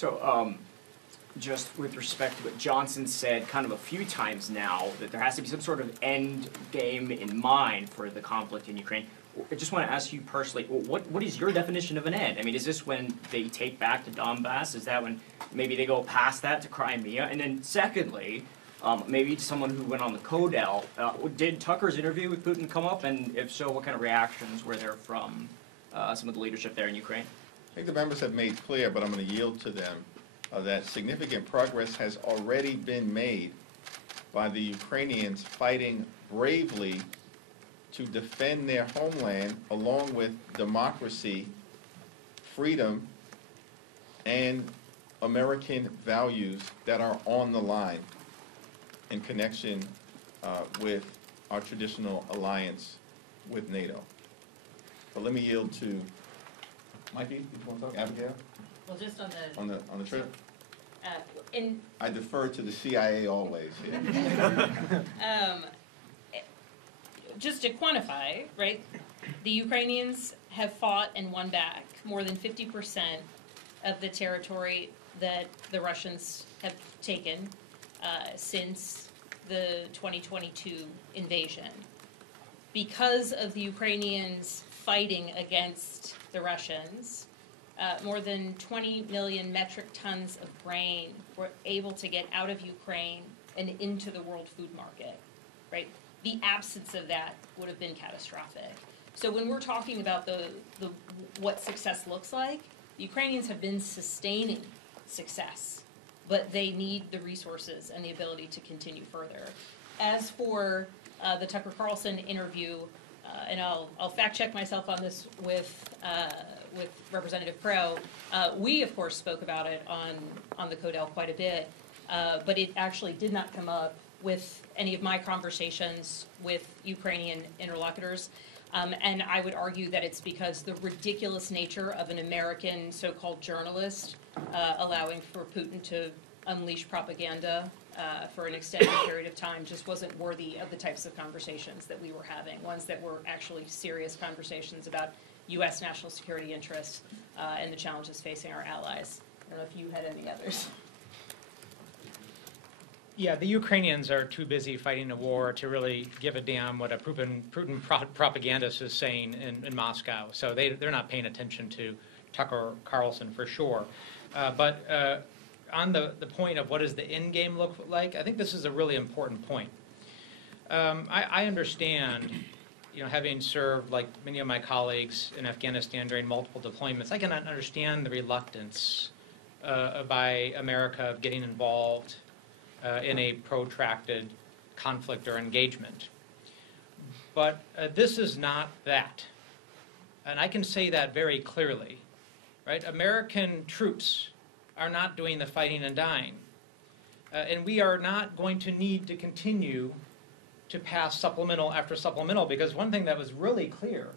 So, just with respect to what Johnson said kind of a few times now, that there has to be some sort of end game in mind for the conflict in Ukraine. I just want to ask you personally, what is your definition of an end? I mean, is this when they take back the Donbass? Is that when maybe they go past that to Crimea? And then secondly, maybe to someone who went on the Codel, did Tucker's interview with Putin come up? And if so, what kind of reactions were there from some of the leadership there in Ukraine? I think the members have made clear, but I'm going to yield to them, that significant progress has already been made by the Ukrainians fighting bravely to defend their homeland along with democracy, freedom, and American values that are on the line in connection with our traditional alliance with NATO. But let me yield to Mikey. Did you want to talk? Abigail? Well, just on the trip. I defer to the CIA always here. Just to quantify, right? The Ukrainians have fought and won back more than 50% of the territory that the Russians have taken since the 2022 invasion. Because of the Ukrainians fighting against the Russians, more than 20 million metric tons of grain were able to get out of Ukraine and into the world food market, right? The absence of that would have been catastrophic. So when we're talking about what success looks like, the Ukrainians have been sustaining success, but they need the resources and the ability to continue further. As for the Tucker Carlson interview, and I'll fact check myself on this with Representative Crow. We of course spoke about it on the Codel quite a bit, but it actually did not come up with any of my conversations with Ukrainian interlocutors. And I would argue that it's because the ridiculous nature of an American so-called journalist allowing for Putin to unleash propaganda for an extended period of time just wasn't worthy of the types of conversations that we were having, ones that were actually serious conversations about U.S. national security interests and the challenges facing our allies. I don't know if you had any others. Yeah, the Ukrainians are too busy fighting a war to really give a damn what a Putin propagandist is saying in Moscow. So they're not paying attention to Tucker Carlson for sure. But on the point of what does the end game look like, I think this is a really important point. I understand, having served like many of my colleagues in Afghanistan during multiple deployments, I can understand the reluctance by America of getting involved in a protracted conflict or engagement. But this is not that. And I can say that very clearly, right? American troops are not doing the fighting and dying. And we are not going to need to continue to pass supplemental after supplemental, because one thing that was really clear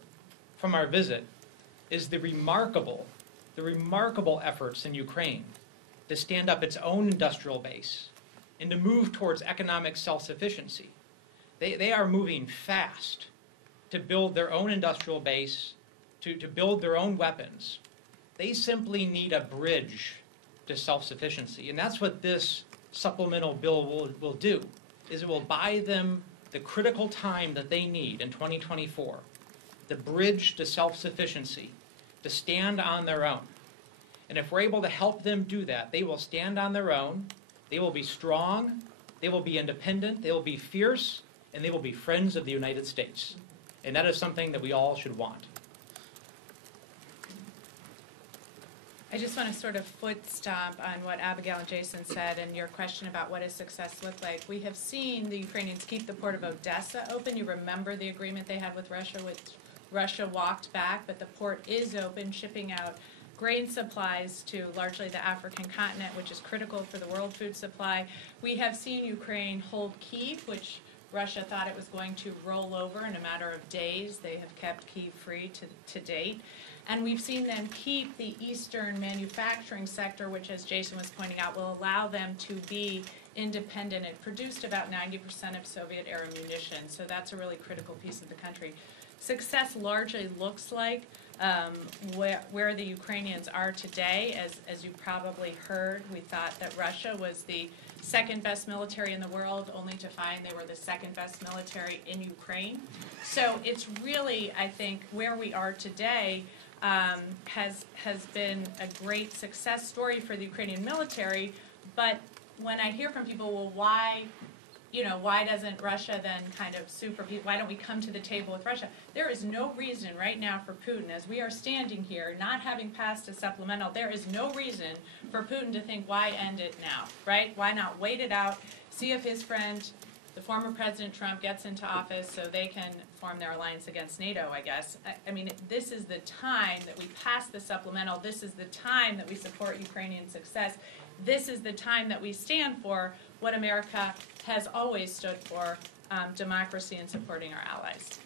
from our visit is the remarkable efforts in Ukraine to stand up its own industrial base and to move towards economic self-sufficiency. They are moving fast to build their own industrial base, to build their own weapons. They simply need a bridge to self-sufficiency. And that's what this supplemental bill will do, is it will buy them the critical time that they need in 2024, the bridge to self-sufficiency, to stand on their own. And if we're able to help them do that, they will stand on their own, they will be strong, they will be independent, they will be fierce, and they will be friends of the United States. And that is something that we all should want. I just want to sort of foot stomp on what Abigail and Jason said and your question about what does success look like. We have seen the Ukrainians keep the port of Odessa open. You remember the agreement they had with Russia, which Russia walked back, but the port is open, shipping out grain supplies to largely the African continent, which is critical for the world food supply. We have seen Ukraine hold Kyiv, which Russia thought it was going to roll over in a matter of days. They have kept Kyiv free to date. And we've seen them keep the eastern manufacturing sector, which, as Jason was pointing out, will allow them to be independent. It produced about 90% of Soviet-era munitions, so that's a really critical piece of the country. success largely looks like, where the Ukrainians are today. As you probably heard, we thought that Russia was the second best military in the world, only to find they were the second best military in Ukraine. So it's really, I think, where we are today has been a great success story for the Ukrainian military. But when I hear from people, well, why doesn't Russia then kind of sue for people? Why don't we come to the table with Russia? There is no reason right now for Putin, as we are standing here, not having passed a supplemental, there is no reason for Putin to think, why end it now, right? Why not wait it out, see if his friend, the former President Trump, gets into office so they can form their alliance against NATO, I guess. I mean, this is the time that we pass the supplemental. This is the time that we support Ukrainian success. This is the time that we stand for what America has always stood for, democracy and supporting our allies.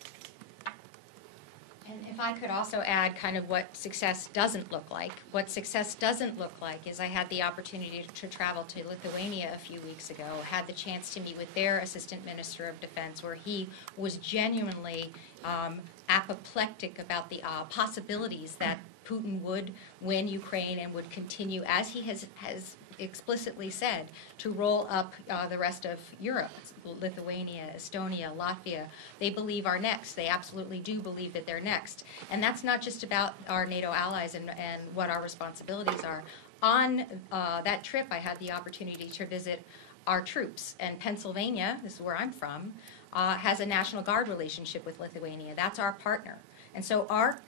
And if I could also add kind of what success doesn't look like. What success doesn't look like is I had the opportunity to travel to Lithuania a few weeks ago, had the chance to meet with their Assistant Minister of Defense, where he was genuinely apoplectic about the possibilities that Putin would win Ukraine and would continue, as he has explicitly said, to roll up the rest of Europe. Lithuania, Estonia, Latvia, they believe are next. They absolutely do believe that they're next. And that's not just about our NATO allies and what our responsibilities are. On that trip, I had the opportunity to visit our troops. And Pennsylvania, this is where I'm from, has a National Guard relationship with Lithuania. That's our partner. And so our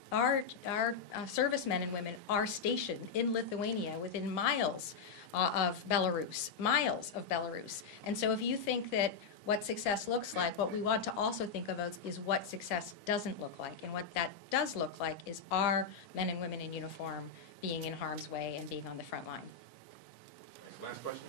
servicemen and women are stationed in Lithuania within miles of Belarus, miles of Belarus. And so if you think that what success looks like, what we want to also think of is what success doesn't look like. And what that does look like is our men and women in uniform being in harm's way and being on the front line. Last question.